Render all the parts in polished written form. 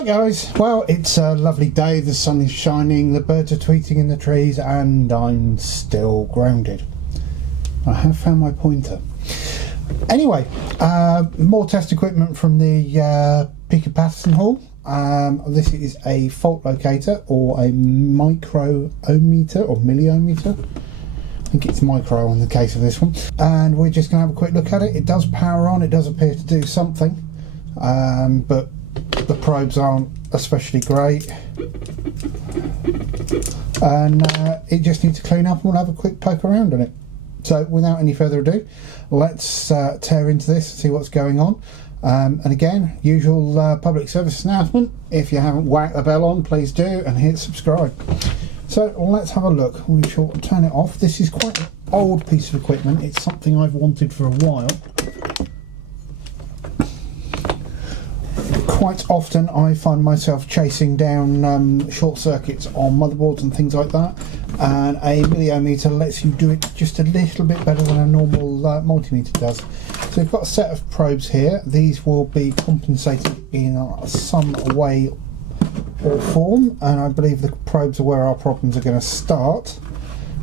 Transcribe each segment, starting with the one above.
Hi guys, well it's a lovely day, the sun is shining, the birds are tweeting in the trees and I'm still grounded. I have found my pointer. Anyway, more test equipment from the Picker Patterson Hall. This is a fault locator or a microometer or milliometer. I think it's micro in the case of this one. And we're just going to have a quick look at it. It does power on, it does appear to do something, but the probes aren't especially great. And it just needs to clean up and we'll have a quick poke around on it. So without any further ado, let's tear into this and see what's going on. And again, usual public service announcement, if you haven't whacked the bell on, please do and hit subscribe. So let's have a look. We shall turn it off. This is quite an old piece of equipment. It's something I've wanted for a while. Quite often I find myself chasing down short circuits on motherboards and things like that, and a milliometer lets you do it just a little bit better than a normal multimeter does. So we've got a set of probes here. These will be compensated in some way or form, and I believe the probes are where our problems are going to start.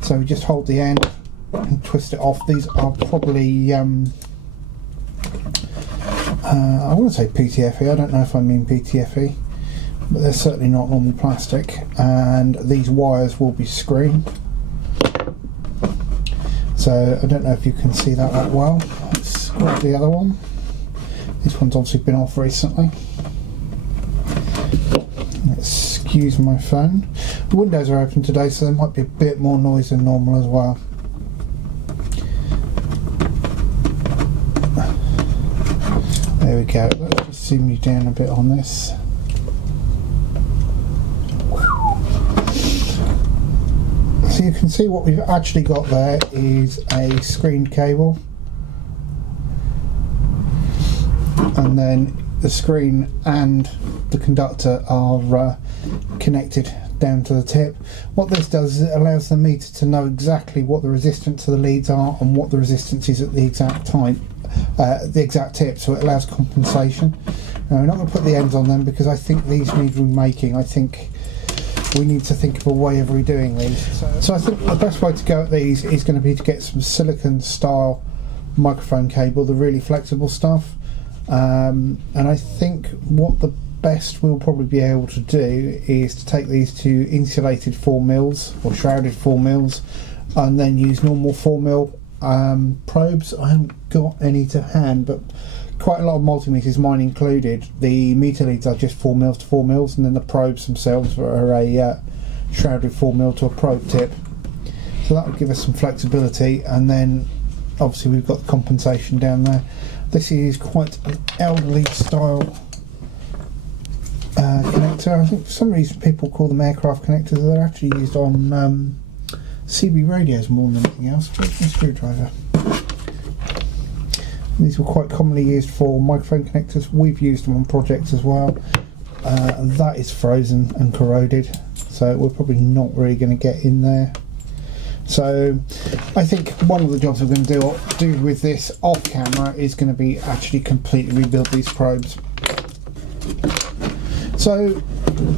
So we just hold the end and twist it off. These are probably I want to say PTFE, I don't know if I mean PTFE, but they're certainly not normal plastic, and these wires will be screened. So I don't know if you can see that well. Let's grab the other one. This one's obviously been off recently. Excuse my phone. The windows are open today, so there might be a bit more noise than normal as well. There we go. Let's just zoom you down a bit on this. So you can see what we've actually got there is a screened cable, and then the screen and the conductor are connected down to the tip. What this does is it allows the meter to know exactly what the resistance to the leads are and what the resistance is at the exact time, the exact tip, so it allows compensation. Now, we're not going to put the ends on them because I think these need remaking. I think we need to think of a way of redoing these. So I think the best way to go at these is going to be to get some silicon style microphone cable, the really flexible stuff. And I think what the best we'll probably be able to do is to take these to insulated 4mm or shrouded 4mm and then use normal 4mm probes. I haven't got any to hand, but quite a lot of multimeters, mine included, the meter leads are just 4mm to 4mm, and then the probes themselves are a shrouded 4mm to a probe tip. So that would give us some flexibility, and then obviously we've got the compensation down there. This is quite an elderly style connector. I think for some reason people call them aircraft connectors. They're actually used on CB radios more than anything else. Where's my screwdriver? These were quite commonly used for microphone connectors. We've used them on projects as well. That is frozen and corroded, so we're probably not really going to get in there. So I think one of the jobs we're going to do with this off camera is going to be actually completely rebuild these probes. So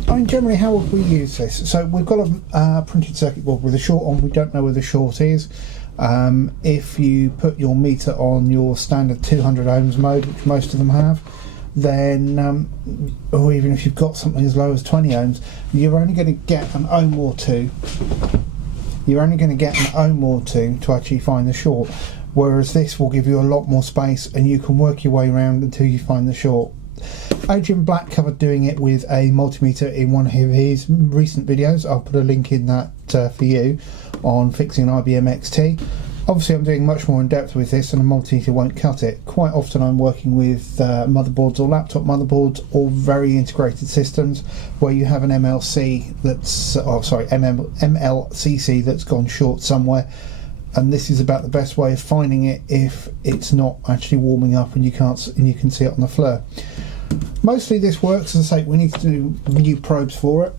I mean, generally how would we use this? So we've got a printed circuit board with a short on. We don't know where the short is. If you put your meter on your standard 200 ohms mode, which most of them have, then or even if you've got something as low as 20 ohms, you're only going to get an ohm or two. You're only going to get an ohm or two to actually find the short, whereas this will give you a lot more space and you can work your way around until you find the short. Adrian Black covered doing it with a multimeter in one of his recent videos. I'll put a link in that for you on fixing an IBM XT. Obviously I'm doing much more in depth with this and a multimeter won't cut it. Quite often I'm working with motherboards or laptop motherboards or very integrated systems where you have an MLC that's, MLCC that's gone short somewhere, and this is about the best way of finding it if it's not actually warming up and you can see it on the floor. Mostly this works. As I say, we need to do new probes for it,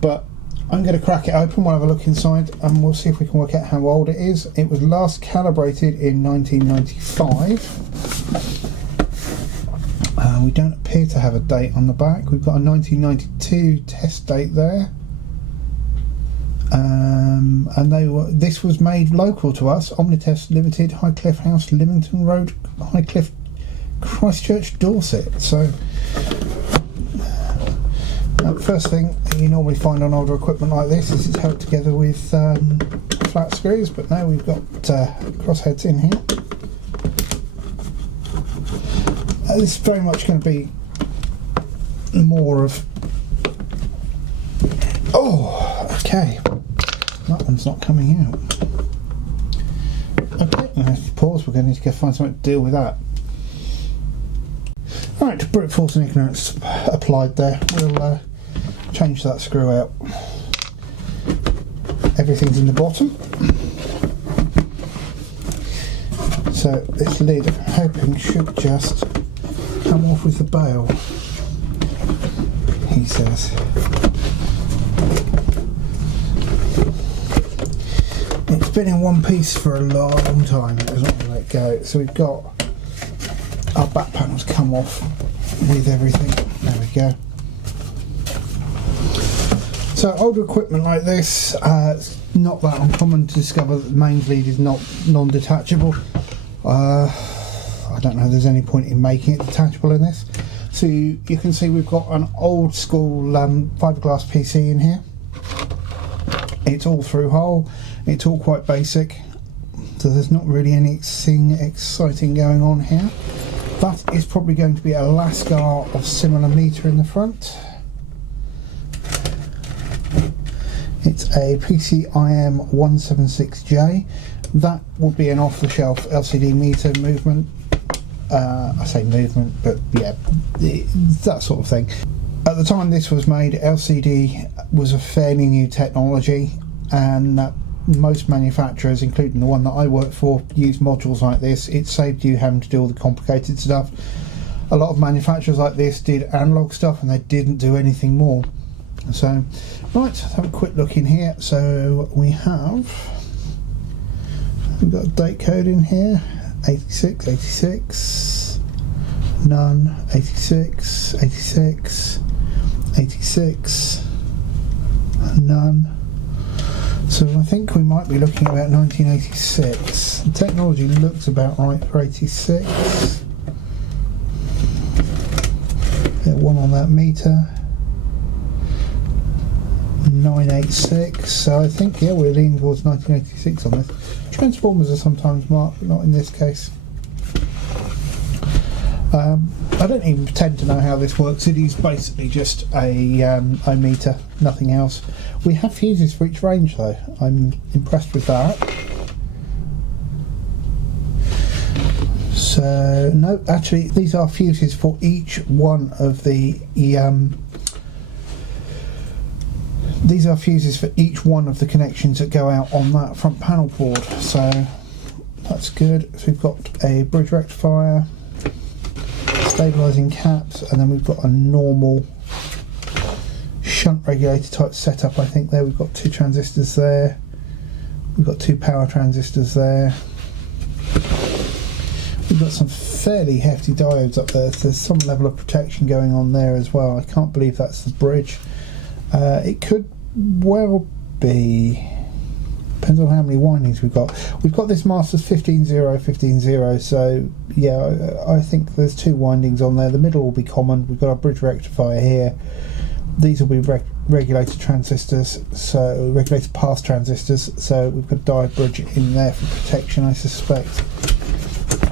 but I'm going to crack it open, we'll have a look inside and we'll see if we can work out how old it is. It was last calibrated in 1995. We don't appear to have a date on the back. We've got a 1992 test date there. And this was made local to us, Omnitest Limited, Highcliffe House, Lymington Road, Highcliffe, Christchurch, Dorset. So first thing you normally find on older equipment like this is it's held together with flat screws, but now we've got crossheads in here. This is very much going to be more of... Oh, okay. That one's not coming out. Okay, I'm going to pause. We're going to need to go find something to deal with that. Alright, brute force and ignorance applied there. We'll change that screw out. Everything's in the bottom. So this lid, I'm hoping, should just come off with the bail, he says. It's been in one piece for a long time, it doesn't want to let go. So we've got our back panels come off with everything. There we go. So older equipment like this, it's not that uncommon to discover that the mains lead is not non-detachable. I don't know if there's any point in making it detachable in this. So you can see we've got an old school fiberglass PC in here. It's all through hole, it's all quite basic, so there's not really anything exciting going on here. That is probably going to be a Lascar of similar meter in the front. It's a PCIM 176J. That would be an off-the-shelf LCD meter movement. I say movement, but yeah, that sort of thing. At the time this was made, LCD was a fairly new technology, and most manufacturers, including the one that I work for, use modules like this. It saved you having to do all the complicated stuff. A lot of manufacturers like this did analog stuff and they didn't do anything more. So, right, let's have a quick look in here. So we've got a date code in here, 86, 86, none, 86, 86, 86, none. So I think we might be looking about 1986. The technology looks about right for 86. Get one on that meter. 986. So I think, yeah, we're leaning towards 1986 on this. Transformers are sometimes marked, but not in this case. I don't even pretend to know how this works. It is basically just a meter, nothing else. We have fuses for each range though. I'm impressed with that. So no, actually these are fuses for each one of the these are fuses for each one of the connections that go out on that front panel board. So that's good. So we've got a bridge rectifier, stabilising caps, and then we've got a normal shunt regulator type setup. I think there we've got 2 transistors there, we've got 2 power transistors there, we've got some fairly hefty diodes up there, so there's some level of protection going on there as well. I can't believe that's the bridge. It could well be, depends on how many windings we've got. We've got this Masters 15-0, 15-0, so yeah, I think there's 2 windings on there. The middle will be common. We've got our bridge rectifier here. These will be regulated transistors, so regulated pass transistors, so we've got a diode bridge in there for protection, I suspect.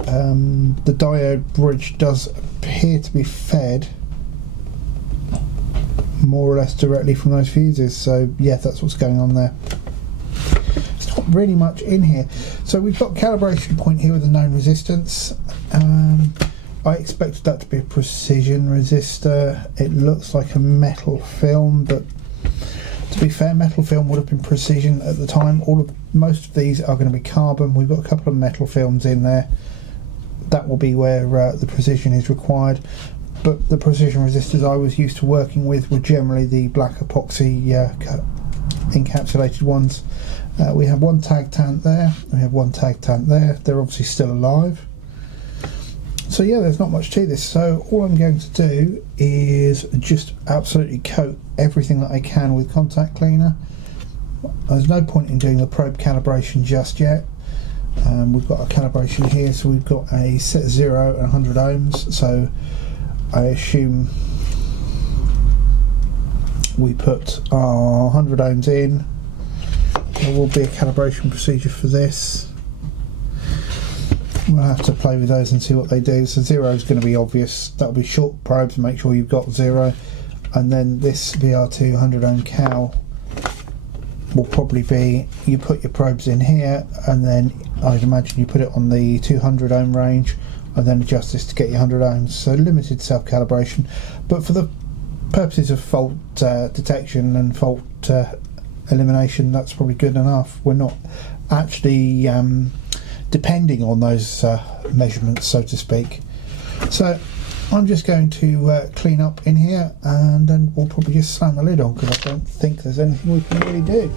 The diode bridge does appear to be fed more or less directly from those fuses, so yeah, that's what's going on there. It's not really much in here. So we've got a calibration point here with a known resistance. I expected that to be a precision resistor. It looks like a metal film, but to be fair, metal film would have been precision at the time. Most of these are going to be carbon. We've got a couple of metal films in there. That will be where the precision is required. But the precision resistors I was used to working with were generally the black epoxy encapsulated ones. We have one tag tank there, we have one tag tank there. They're obviously still alive. So yeah, there's not much to this. So all I'm going to do is just absolutely coat everything that I can with contact cleaner. There's no point in doing the probe calibration just yet. We've got a calibration here, so we've got a set 0 and 100 ohms, so I assume we put our 100 ohms in. There will be a calibration procedure for this. We'll have to play with those and see what they do. So 0 is going to be obvious, that'll be short probes, make sure you've got 0, and then this VR2 100 ohm cal will probably be, you put your probes in here, and then I'd imagine you put it on the 200 ohm range and then adjust this to get your 100 ohms. So limited self-calibration, but for the purposes of fault detection and fault elimination, that's probably good enough. We're not actually depending on those measurements, so to speak. So I'm just going to clean up in here, and then we'll probably just slam the lid on, because I don't think there's anything we can really do.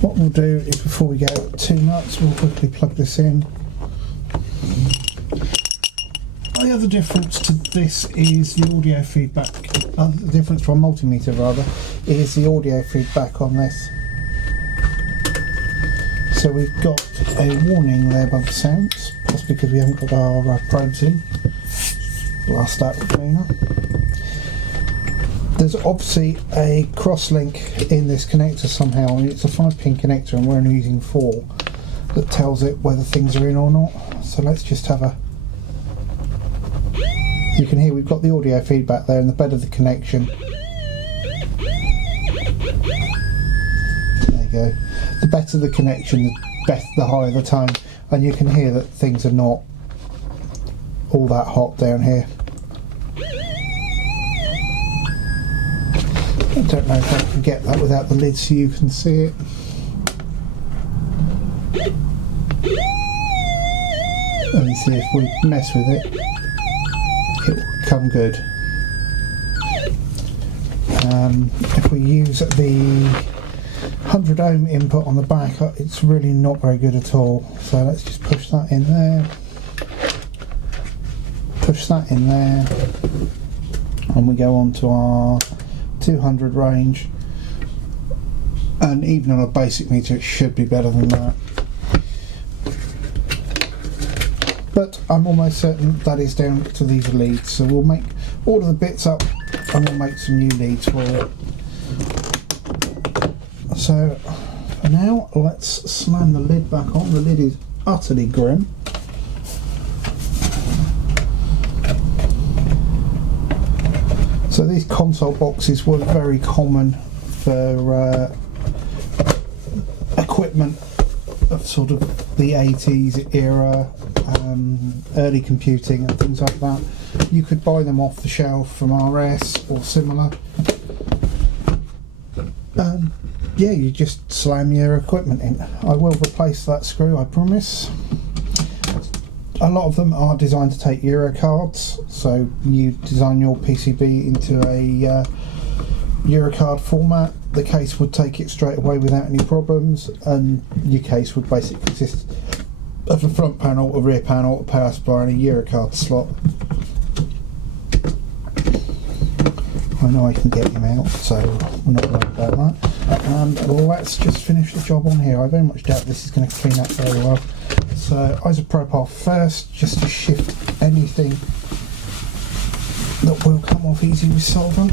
What we'll do is, before we go too nuts, we'll quickly plug this in. The other difference to this is the audio feedback. The difference from a multimeter rather is the audio feedback on this. So we've got a warning there above the sounds. That's because we haven't got our probes in. Blast that with cleaner. There's obviously a cross-link in this connector somehow, and it's a 5-pin connector and we're only using 4, that tells it whether things are in or not. So let's just have a... You can hear we've got the audio feedback there, and the better the connection. There you go. The better the connection, the higher the tone, and you can hear that things are not all that hot down here. I don't know if I can get that without the lid so you can see it. Let me see if we mess with it, it will come good. If we use the 100 ohm input on the back, it's really not very good at all. So let's just push that in there, push that in there, and we go on to our 200 range, and even on a basic meter it should be better than that, but I'm almost certain that is down to these leads, so we'll make all of the bits up and we'll make some new leads for it. So for now, let's slam the lid back on. The lid is utterly grim. So these console boxes were very common for equipment of sort of the 80s era, early computing and things like that. You could buy them off the shelf from RS or similar. Yeah, you just slam your equipment in. I will replace that screw, I promise. A lot of them are designed to take Euro cards, so you design your PCB into a Euro card format, the case would take it straight away without any problems, and your case would basically consist of a front panel, a rear panel, a power supply and a Eurocard slot. I know I can get him out, so we're not worried about that. Well, let's just finish the job on here. I very much doubt this is going to clean up very well. So isopropyl first, just to shift anything that will come off easy with solvent.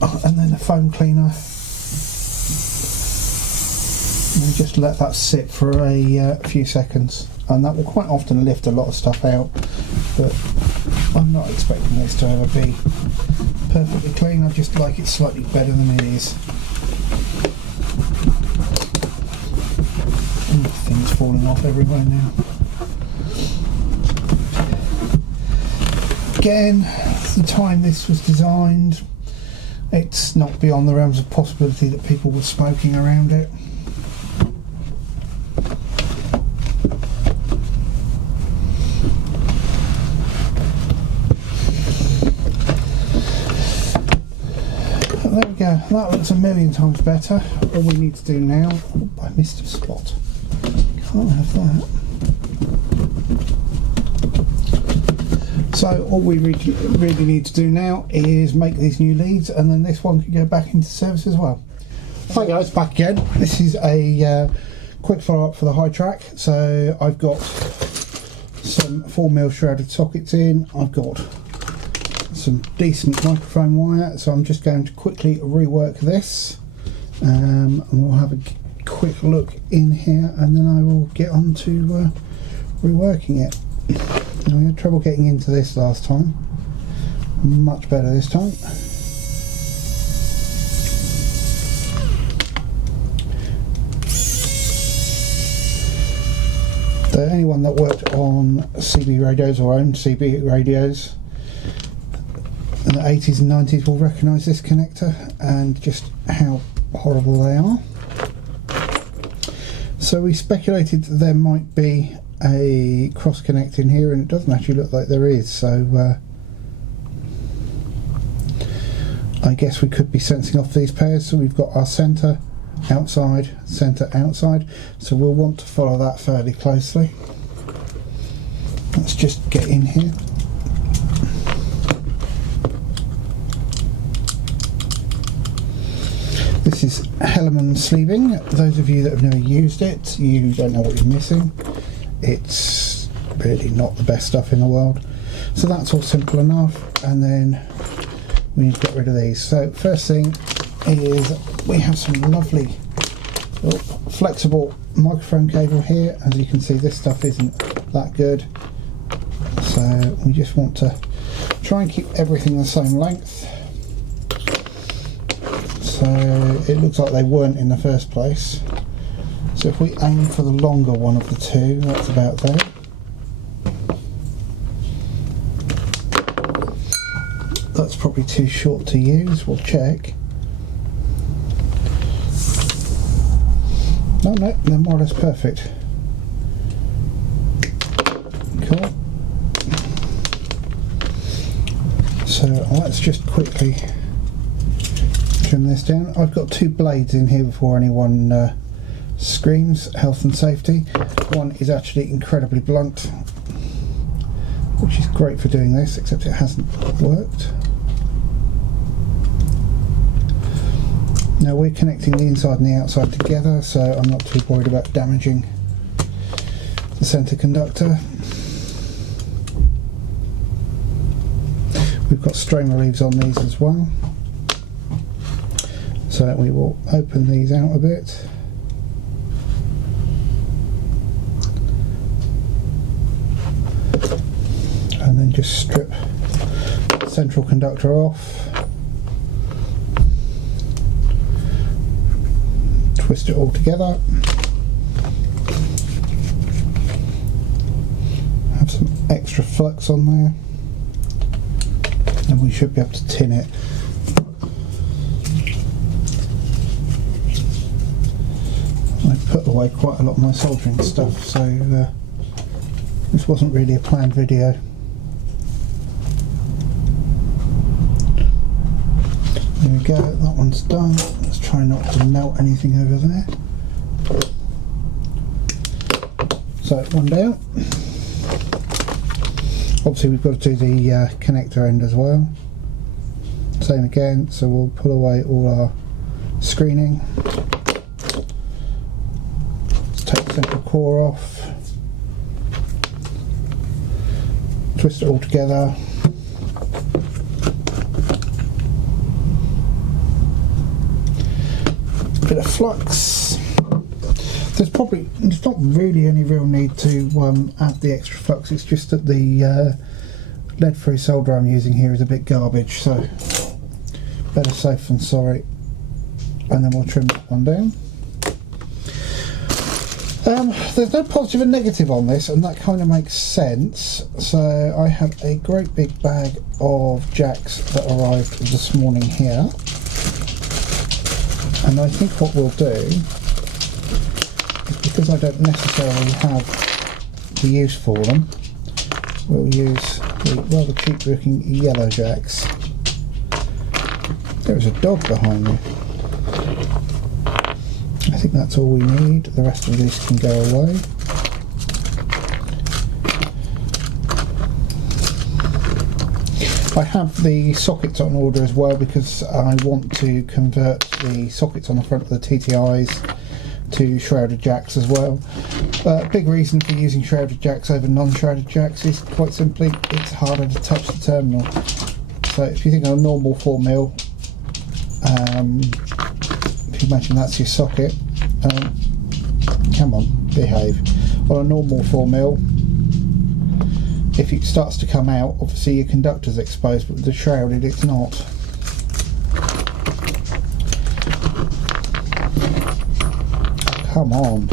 Oh, and then the foam cleaner. And just let that sit for a few seconds, and that will quite often lift a lot of stuff out, but I'm not expecting this to ever be perfectly clean. I just like it slightly better than it is. Things falling off everywhere now. Again, the time this was designed, it's not beyond the realms of possibility that people were smoking around it. There we go, that looks a million times better. All we need to do now, oh, I missed a spot, can't have that. So all we really need to do now is make these new leads, and then this one can go back into service as well. Hi guys, back again. This is a quick follow-up for the high track. So I've got some 4mm shrouded sockets in, I've got some decent microphone wire, so I'm just going to quickly rework this, and we'll have a quick look in here, and then I will get on to reworking it. We had trouble getting into this last time, much better this time. So anyone that worked on CB radios or owned CB radios in the 80s and 90s will recognise this connector and just how horrible they are. So we speculated that there might be a cross connect in here, and it doesn't actually look like there is, so I guess we could be sensing off these pairs. So we've got our centre outside, so we'll want to follow that fairly closely. Let's just get in here. This is Hellman sleeving. Those of you that have never used it, you don't know what you're missing. It's really not the best stuff in the world. So that's all simple enough, and then we need to get rid of these. So first thing is we have some lovely flexible microphone cable here. As you can see, this stuff isn't that good, so we just want to try and keep everything the same length. So it looks like they weren't in the first place. So if we aim for the longer one of the two, that's about there. That's probably too short to use, we'll check. No, they're more or less perfect. Cool. So let's just quickly trim this down. I've got two blades in here before anyone screams health and safety. One is actually incredibly blunt, which is great for doing this, except it hasn't worked. Now we're connecting the inside and the outside together, so I'm not too worried about damaging the centre conductor. We've got strain relieves on these as well, so we will open these out a bit. And then just strip the central conductor off, twist it all together, have some extra flux on there, and we should be able to tin it. I put away quite a lot of my soldering stuff, so this wasn't really a planned video. we go, that one's done. Let's try not to melt anything over there. So one down. Obviously we've got to do the connector end as well. Same again, so we'll pull away all our screening. Let's take the central core off. Twist it all together. Bit of flux. There's not really any real need to add the extra flux. It's just that the lead-free solder I'm using here is a bit garbage, so better safe than sorry. And then we'll trim that one down. There's no positive and negative on this, and that kind of makes sense. So I have a great big bag of jacks that arrived this morning here, and I think what we'll do is, because I don't necessarily have the use for them, we'll use the rather cheap looking yellow jacks. There is a dog behind me. I think that's all we need. The rest of these can go away. I have the sockets on order as well because I want to convert the sockets on the front of the TTIs to shrouded jacks as well. Big reason for using shrouded jacks over non-shrouded jacks is quite simply it's harder to touch the terminal. So if you think of a normal 4mm, if you imagine that's your socket, come on, behave. On a normal 4mm, if it starts to come out, obviously your conductor's exposed, but with the shrouded it's not. Come on.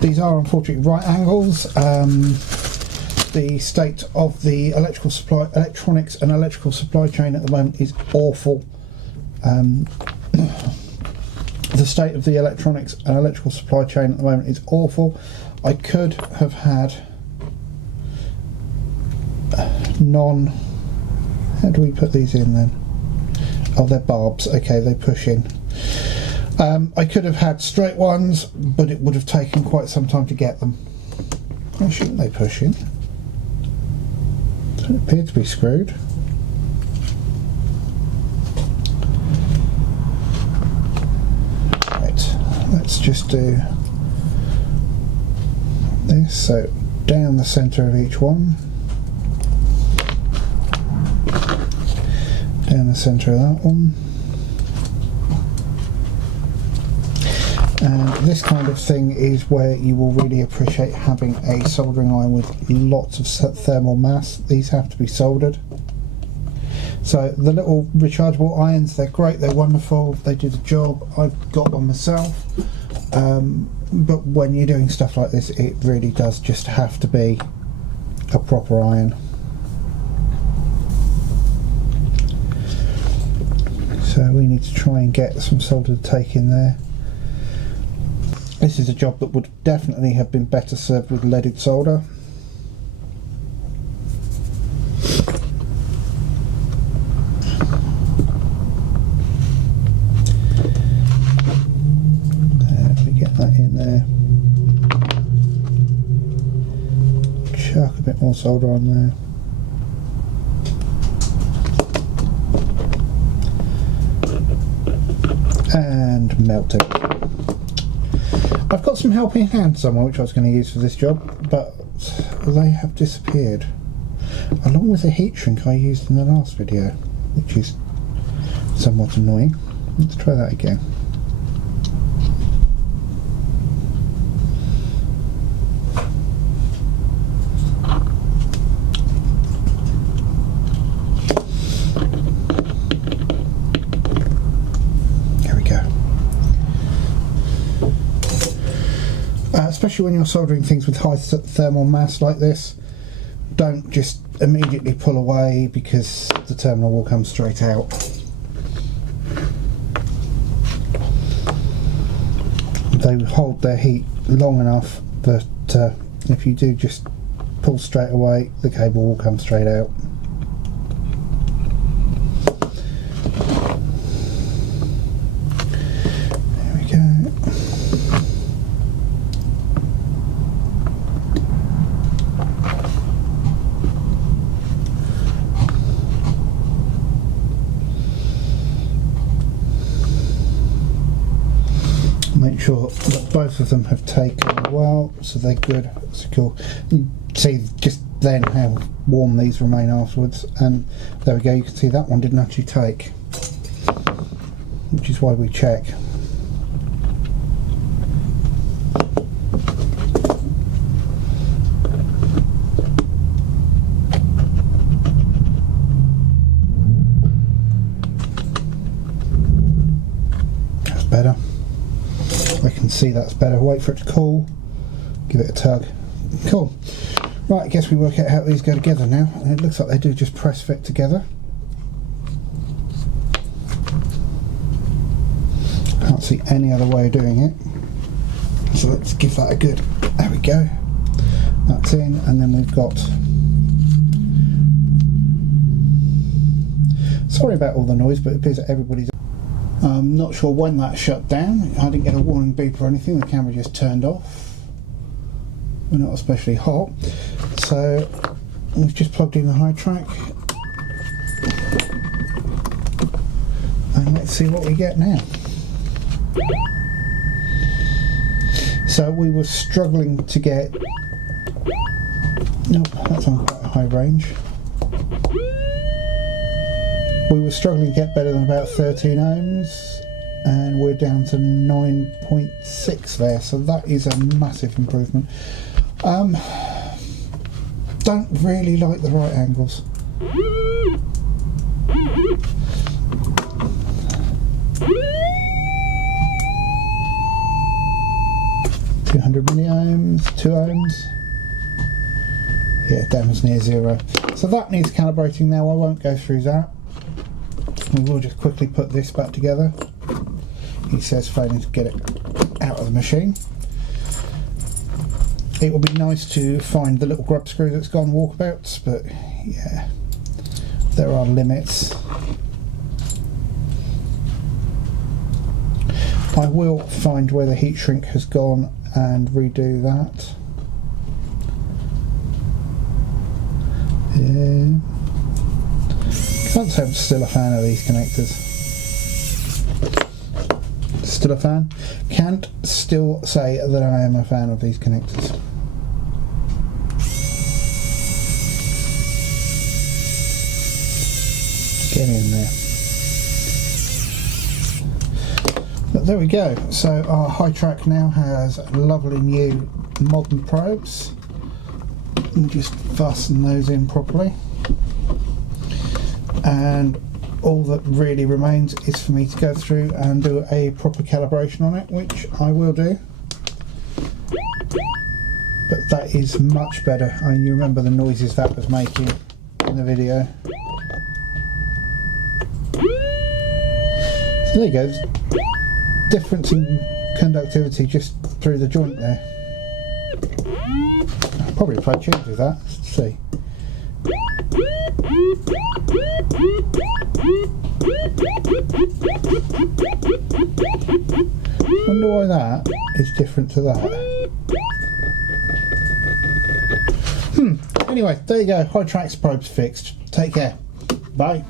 These are unfortunately right angles. The state of the electronics and electrical supply chain at the moment is awful. The state of the electronics and electrical supply chain at the moment is awful. I could have had how do we put these in then? Oh, they're barbs. Okay, they push in. I could have had straight ones, but it would have taken quite some time to get them. Why shouldn't they push in? Don't appear to be screwed. Right, let's just do this. So down the centre of each one. Down the centre of that one. And this kind of thing is where you will really appreciate having a soldering iron with lots of thermal mass. These have to be soldered. So the little rechargeable irons, they're great, they're wonderful, they do the job. I've got one myself. But when you're doing stuff like this, it really does just have to be a proper iron. So we need to try and get some solder to take in there. This is a job that would definitely have been better served with leaded solder. There, we get that in there. Chuck a bit more solder on there. And melt it. I've got some helping hands somewhere which I was going to use for this job, but they have disappeared, along with the heat shrink I used in the last video, which is somewhat annoying. Let's try that again. Especially when you're soldering things with high thermal mass like this, don't just immediately pull away because the terminal will come straight out. They hold their heat long enough that if you do just pull straight away, the cable will come straight out. There we go. Make sure that both of them have taken well, so they're good. That's cool. You see just then how warm these remain afterwards, and there we go, you can see that one didn't actually take, which is why we check. That's better. I can see that's better. Wait for it to cool, give it a tug. Cool. Right, I guess we work out how these go together now, and it looks like they do just press fit together. Can't see any other way of doing it, so let's give that a good, there we go, that's in, and then we've got, sorry about all the noise, but it appears that everybody's, I'm not sure when that shut down. I didn't get a warning beep or anything, the camera just turned off. We're not especially hot, so we've just plugged in the high track, and let's see what we get now. So we were struggling to get, nope, that's on quite a high range. We were struggling to get better than about 13 ohms, and we're down to 9.6 there, so that is a massive improvement. Don't really like the right angles. 200 milliohms, 2 ohms. Yeah, down as near 0. So that needs calibrating now. I won't go through that. We will just quickly put this back together. He says failing to get it out of the machine. It will be nice to find the little grub screw that's gone walkabouts, but yeah, there are limits. I will find where the heat shrink has gone and redo that. Yeah. Can't say I'm still a fan of these connectors. Still a fan? Can't still say that I am a fan of these connectors. Get in there. But there we go. So our high track now has lovely new modern probes. And just fasten those in properly. And all that really remains is for me to go through and do a proper calibration on it, which I will do. But that is much better. I mean, you remember the noises that was making in the video. So there you go. Difference in conductivity just through the joint there. I'll probably play tunes with that. Let's see. Wonder why that is different to that. Anyway, there you go. High tracks probes fixed. Take care. Bye.